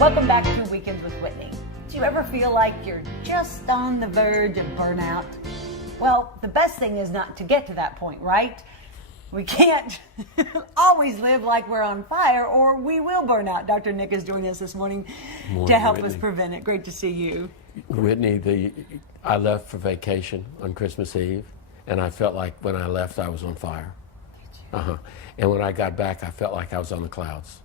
Welcome back to Weekends with Whitney. Do you ever feel like you're just on the verge of burnout? Well, the best thing is not to get to that point, right? We can't always live like we're on fire or we will burn out. Dr. Nick is joining us this morning to help us prevent it. Great to see you. Whitney, I left for vacation on Christmas Eve, and I felt like when I left I was on fire. And when I got back, I felt like I was on the clouds.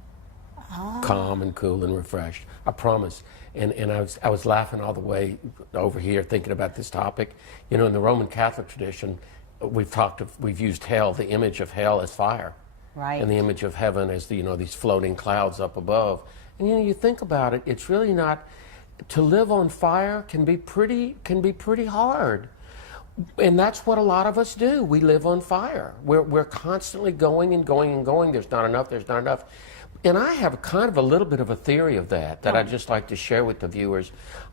Calm and cool and refreshed. I promise. And I was laughing all the way over here thinking about this topic. You know, in the Roman Catholic tradition, we've used hell, the image of hell as fire. Right. And the image of heaven as these floating clouds up above. And you think about it, it's really not, to live on fire can be pretty hard. And that's what a lot of us do. We live on fire. We're constantly going and going and going. There's not enough, there's not enough. And I have kind of a little bit of a theory of that I'd just like to share with the viewers.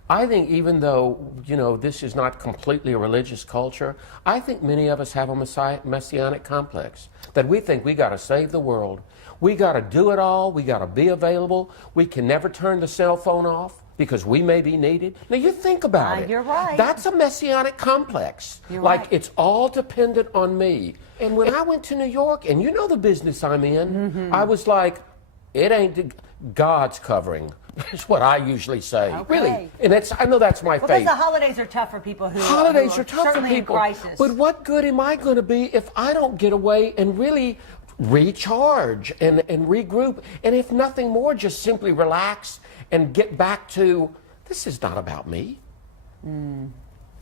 I think even though, this is not completely a religious culture, I think many of us have a messianic complex, that we think we got to save the world. We got to do it all. We got to be available. We can never turn the cell phone off because we may be needed. Now, you think about it. You're right. That's a messianic complex. You're like, right. It's all dependent on me. And when I went to New York, and you know the business I'm in, I was like, it ain't God's covering. That's what I usually say. Okay. Really. And I know that's my faith. Because the holidays are tough for people who Holidays are are tough for certainly people. in crisis. But what good am I going to be if I don't get away and really recharge and regroup? And if nothing more, just simply relax and get back to, this is not about me.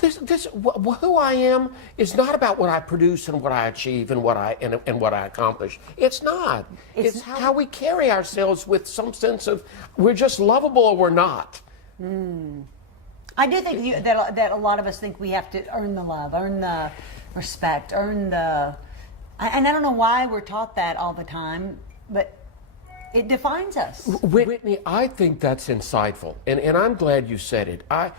Who I am is not about what I produce and what I achieve and what I accomplish. It's not. It's how we carry ourselves with some sense of we're just lovable or we're not. I do think that a lot of us think we have to earn the love, earn the respect, and I don't know why we're taught that all the time, but it defines us. Whitney, I think that's insightful, and I'm glad you said it. I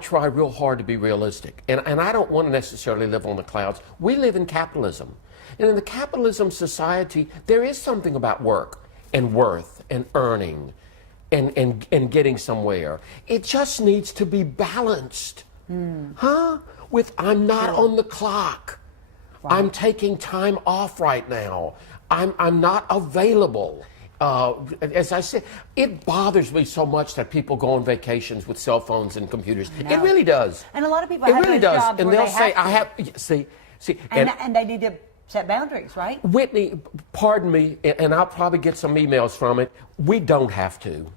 try real hard to be realistic, and I don't want to necessarily live on the clouds. We live in capitalism, and in the capitalism society, there is something about work and worth and earning and getting somewhere. It just needs to be balanced, with I'm not on the clock. Right. I'm taking time off right now. I'm not available. As I said, it bothers me so much that people go on vacations with cell phones and computers. It really does. And a lot of people have those does. jobs And where they'll they say, have and they need to set boundaries, right? Whitney, pardon me, and I'll probably get some emails from it. We don't have to.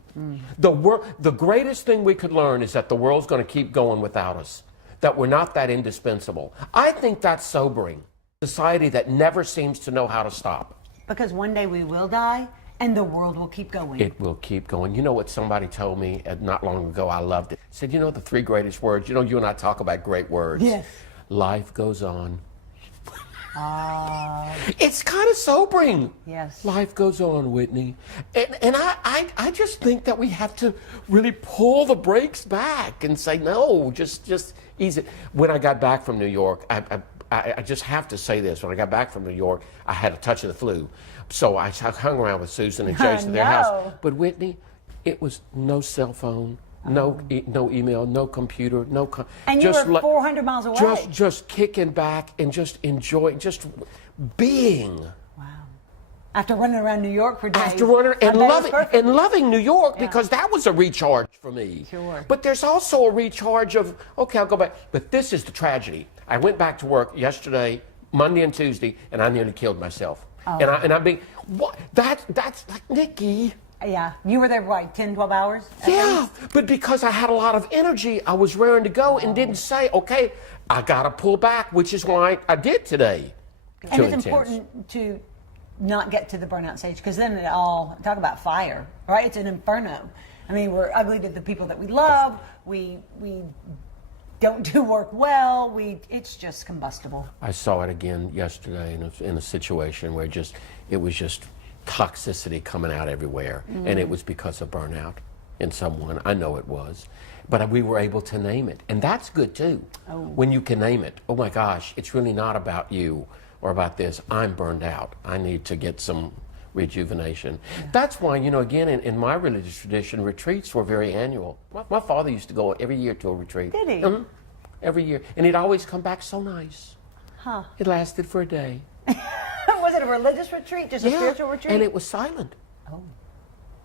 The greatest thing we could learn is that the world's going to keep going without us, that we're not that indispensable. I think that's sobering. Society that never seems to know how to stop. Because one day we will die, and the world will keep going. It will keep going. You know what somebody told me not long ago? I loved it. Said, the 3 greatest words. You and I talk about great words. Yes. Life goes on. It's kind of sobering. Yes. Life goes on, Whitney. And I just think that we have to really pull the brakes back and say, no, just ease it. When I got back from New York, I just have to say this. When I got back from New York, I had a touch of the flu. So I hung around with Susan and Jason at their house. But Whitney, it was no cell phone, no email, no computer, and you were 400 miles away. Just kicking back and just enjoying, just being. Wow. After running around New York for days. After running and loving New York, because that was a recharge for me. Sure. But there's also a recharge of, okay, I'll go back. But this is the tragedy. I went back to work yesterday, Monday and Tuesday, and I nearly killed myself. And I'm being, what? That's like, Nikki. Yeah, you were there, what, 10, 12 hours? Yeah, but because I had a lot of energy, I was raring to go and didn't say, okay, I got to pull back, which is why I did today. And it's important to not get to the burnout stage, because then talk about fire, right? It's an inferno. I mean, we're ugly to the people that we love. We don't do work well. It's just combustible. I saw it again yesterday in a situation where it was just toxicity coming out everywhere, and it was because of burnout in someone. I know it was, but we were able to name it, and that's good too. When you can name it. Oh my gosh, it's really not about you or about this. I'm burned out. I need to get some rejuvenation. That's why, you know, again, in my religious tradition, retreats were very annual. My father used to go every year to a retreat. Did he? Mhm. Every year. And he'd always come back so nice. Huh. It lasted for a day. Was it a religious retreat, just a spiritual retreat? And it was silent. Oh.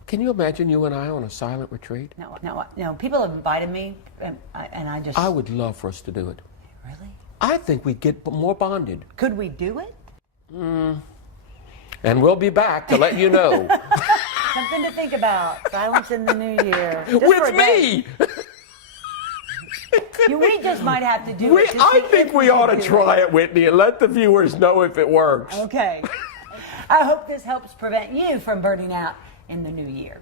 Can you imagine you and I on a silent retreat? No. People have invited me, and I just... I would love for us to do it. Really? I think we'd get more bonded. Could we do it? And we'll be back to let you know. Something to think about. Silence in the new year. Just for With a day. me! We just might have to do it. I think we ought to can do try it, Whitney, and let the viewers know if it works. Okay. I hope this helps prevent you from burning out in the new year.